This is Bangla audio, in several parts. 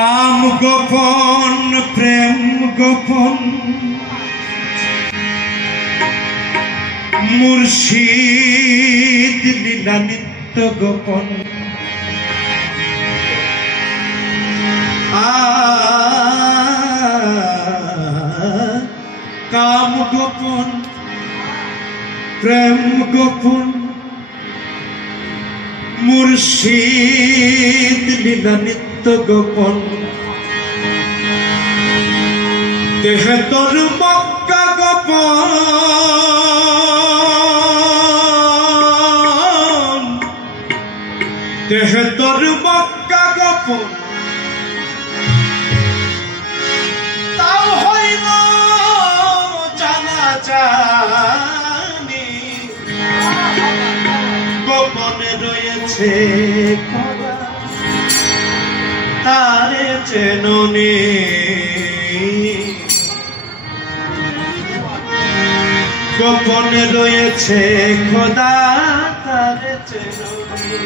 काम गोपन प्रेम गोपन मुर्शिद लीला नित्य गोपन काम गोपन प्रेम गोपन मुर्शिद लीला नित्य गोपन देह तोर मक्का गोपन देह तोर मक्का गोपन ताও হইল জানা জানি গোপনে রয়েছে তারে চেননি গোপনে রয়েছে খোদা তারে চেননি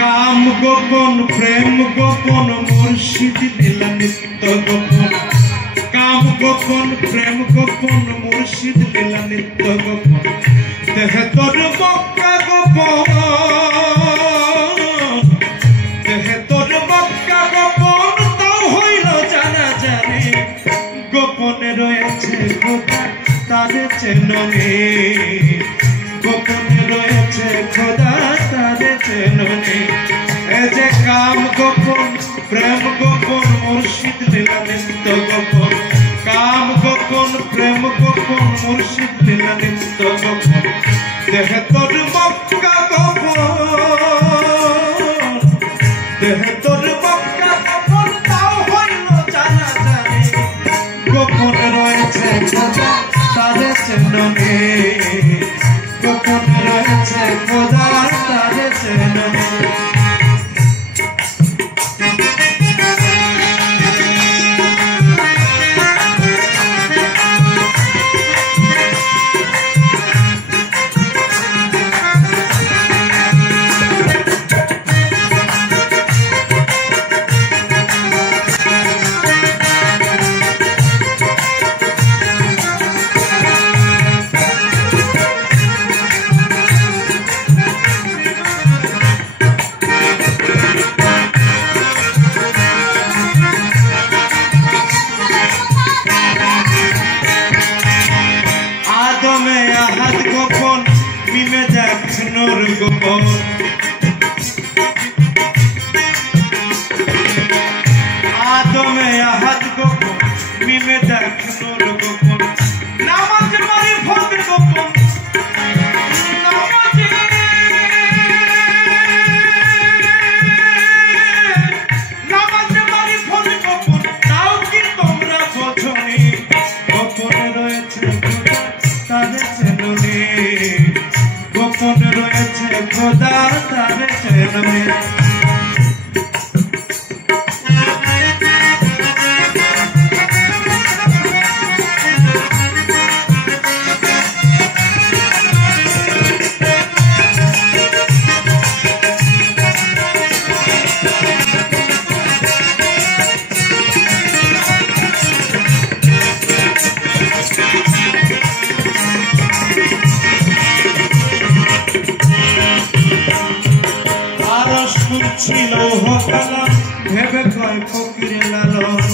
काम गोपन प्रेम गोपन मुर्शिद लीला नित्य गोपन काम गोपन प्रेम गोपन मुर्शिद लीला नित्य गोपन देह तोर मक्का गोपन देह तोर मक्का गोपन ताও হইল জানা জানি গোপনে রয়েছে খোদা তারে চেননি গোপনে রয়েছে খোদা তারে চেননি এ যে काम गोपन प्रेम गोपन मुर्शिद लीला नित्य गोपन काम गोपन प्रेम गोपन मुर्शिद लीला नित्य गोपन देह तोर मक्का गोपन देह तोर मक्का गोपन ताও হইল জানা জানি গোপনে রয়েছে খোদা তারে চেননি গোপনে রয়েছে খোদা তারে চেননি गोपन मिमे देख नूर गोपन आदमे आहद गोपन मिमे देख नूर गोपन नामाज मारी फर्द गोपन नामाज मारी फर्द गोपन ताও কি তোমরা বোঝনি গোপনে রয়েছে তারে চেননি গোপনে রয়েছে খোদা তারে চেননি ছিল হকালাম ভেবে কয় ফকিরে লালন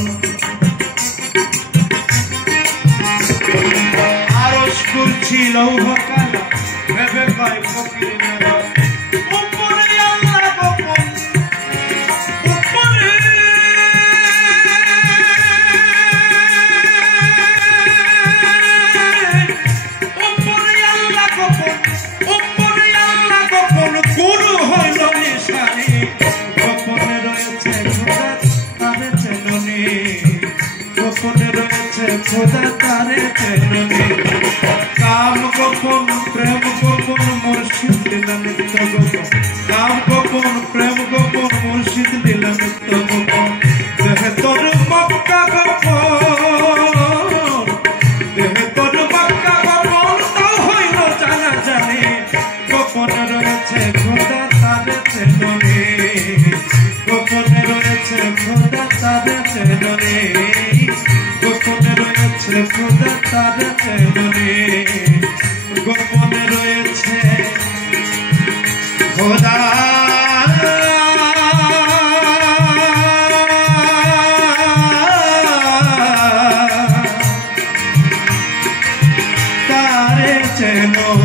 আরশ করছিল হকালাম ভেবে কয় ফকিরে লালন উপরে আল্লাহ গোপন উপরে উপরে আল্লাহ গোপন উপরে আল্লাহ গোপন গুরু হইল নিশানি গোপনে রয়েছে খোদা তারে চেননি গোপনে রয়েছে খোদা তারে চেননি काम गोपन प्रेम गोपन मुर्शिद लीला नित्य गोपन काम गोपन प्रेम गोपन मुर्शिद लीला नित्य गोपन देह तोर मक्का गोपन देह तोर मक्का গোপনে রয়েছে খোদা তার চেননে গোপনে রয়েছে খোদা তার চেননে গোপনে রয়েছে খোদা তার চেননে